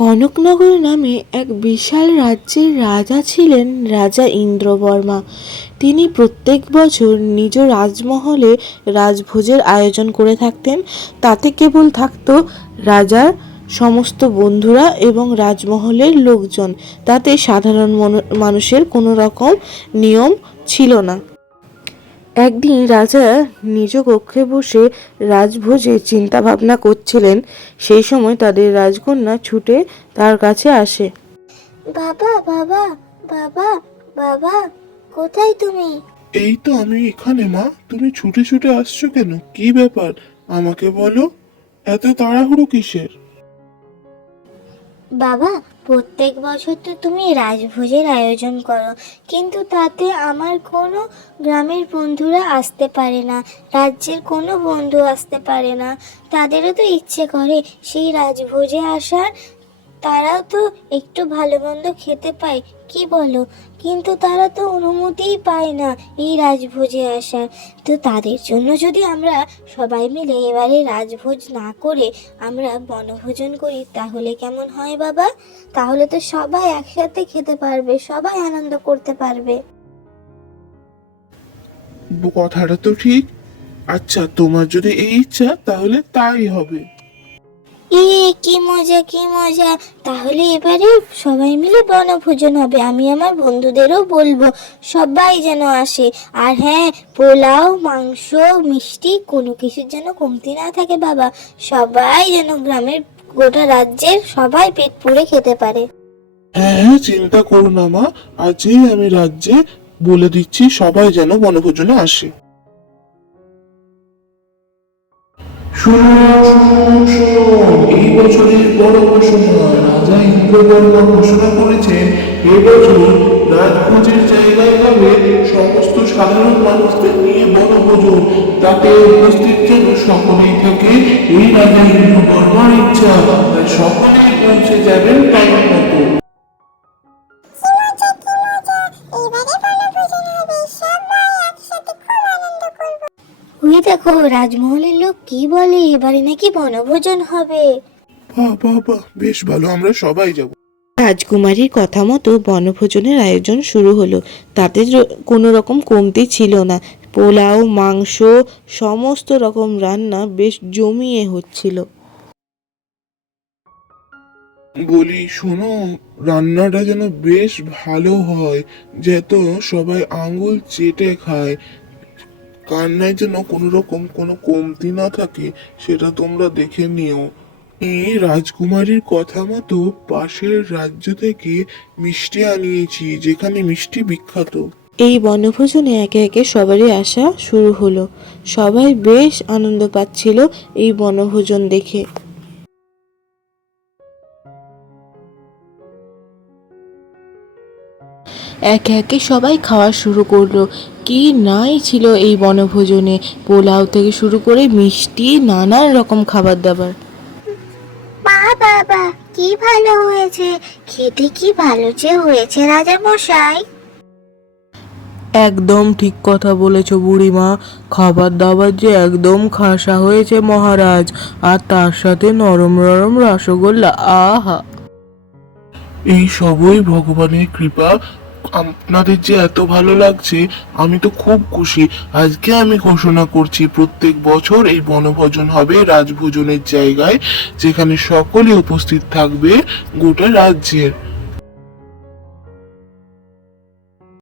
কনকনগর নামে এক বিশাল রাজ্যের রাজা ছিলেন রাজা ইন্দ্রবর্মা। তিনি প্রত্যেক বছর নিজ রাজমহলে রাজভোজের আয়োজন করে থাকতেন। তাতে কেবল থাকত রাজার সমস্ত বন্ধুরা এবং রাজমহলের লোকজন। তাতে সাধারণ মানুষের কোনো রকম নিয়ম ছিল না। একদিন রাজা নিজ কক্ষে বসে রাজভোজে চিন্তা ভাবনা করছিলেন। সেই সময় তাদের রাজকন্যা ছুটে তার কাছে আসে। বাবা বাবা বাবা বাবা, কোথায় তুমি? এই তো আমি এখানে মা। তুমি ছুটে ছুটে আসছো কেন? কি ব্যাপার আমাকে বলো, এত তাড়াহুড়ো কিসের? বাবা, প্রত্যেক বছর তো তুমি রাজভোজের আয়োজন করো, কিন্তু তাতে আমার কোনো গ্রামের বন্ধুরা আসতে পারে না, রাজ্যের কোনো বন্ধু আসতে পারে না। তাদেরও তো ইচ্ছে করে সেই রাজভোজে আসার, তারাও তো একটু ভালো মন্দ খেতে পায়, কি বলো? কিন্তু তারা তো অনুমতিই পায় না এই রাজভোজে আসার। তো তাদের জন্য যদি আমরা সবাই মিলে এবারে রাজভোজ না করে আমরা বনভোজন করি, তাহলে কেমন হয় বাবা? তাহলে তো সবাই একসাথে খেতে পারবে, সবাই আনন্দ করতে পারবে। কথাটা তো ঠিক। আচ্ছা, তোমার যদি এই ইচ্ছা তাহলে তাই হবে। কি মজা কি মজা! তাহলে এবারে সবাই মিলে বনভোজন হবে। আমি আমার বন্ধুদেরও বলবো সবাই যেন আসে। আর হ্যাঁ, পোলাও, মাংস, মিষ্টি কোনো কিছুর যেন কমতি না থাকে বাবা। সবাই যেন গ্রামের, গোটা রাজ্যের সবাই পেট পুড়ে খেতে পারে। হ্যাঁ হ্যাঁ, চিন্তা করো না মা, আজই আমি রাজ্যে বলে দিচ্ছি সবাই যেন বনভোজনে আসে। এই বছরের বড় ঘোষণা, রাজা ইন্দ্রবর্মা ঘোষণা করেছেন এবছর রাজভোজের জায়গায় হবে সমস্ত সাধারণ মানুষদের নিয়ে বনভোজন। তাতে উপস্থিত যেন সকলেই থাকে, এই রাজা ইন্দ্রবর্মার ইচ্ছা। তাই সকলেই পৌঁছে যাবেন টাইম মতো। ওই দেখো, রাজমহলের লোক কি বলে, এবারে নাকি বনভোজন হবে। বাহ বাহ বাহ, বেশ ভালো, আমরা সবাই যাব। রাজকুমারীর কথা মতো বনভোজনের আয়োজন শুরু হলো। তাতে কোনো রকম কমতি ছিল না। পোলাও, মাংস, সমস্ত রকম রান্না বেশ জমিয়ে হচ্ছিল। বলি শোনো, রান্নাটা যেন বেশ ভালো হয়, যেহেতু সবাই আঙ্গুল চেটে খায়। কান্নায় যেন কোনো রকম কোনো কমতি না থাকে, সেটা তোমরা দেখে নিও। এই রাজকুমারীর কথা মতো পাশের রাজ্য থেকে মিষ্টি আনিয়েছি, যেখানে মিষ্টি বিখ্যাত। এই বনভোজনে একে একে সবারই আসা শুরু হলো। সবাই বেশ আনন্দ পাচ্ছিল এই বনভোজন দেখে। একে একে সবাই খাওয়া শুরু করলো। কি নাই ছিল এই বনভোজনে! পোলাও থেকে শুরু করে মিষ্টি, নানান রকম খাবার দাবার। বাবা, কি ভালো হয়েছে, খেতে কি ভালো যে হয়েছে রাজা মশাই। একদম ঠিক কথা বলেছ বুড়িমা। খাবার দাবার যে একদম খাসা হয়েছে মহারাজ, আর তার সাথে নরম নরম রসগোল্লা, আহা! এই সবই ভগবানের কৃপা। আপনাদের যে এত ভালো লাগছে, আমি তো খুব খুশি। আজকে আমি ঘোষণা করছি, প্রত্যেক বছর এই বনভোজন হবে রাজভোজনের জায়গায়, যেখানে সকলে উপস্থিত থাকবে গোটা রাজ্যের।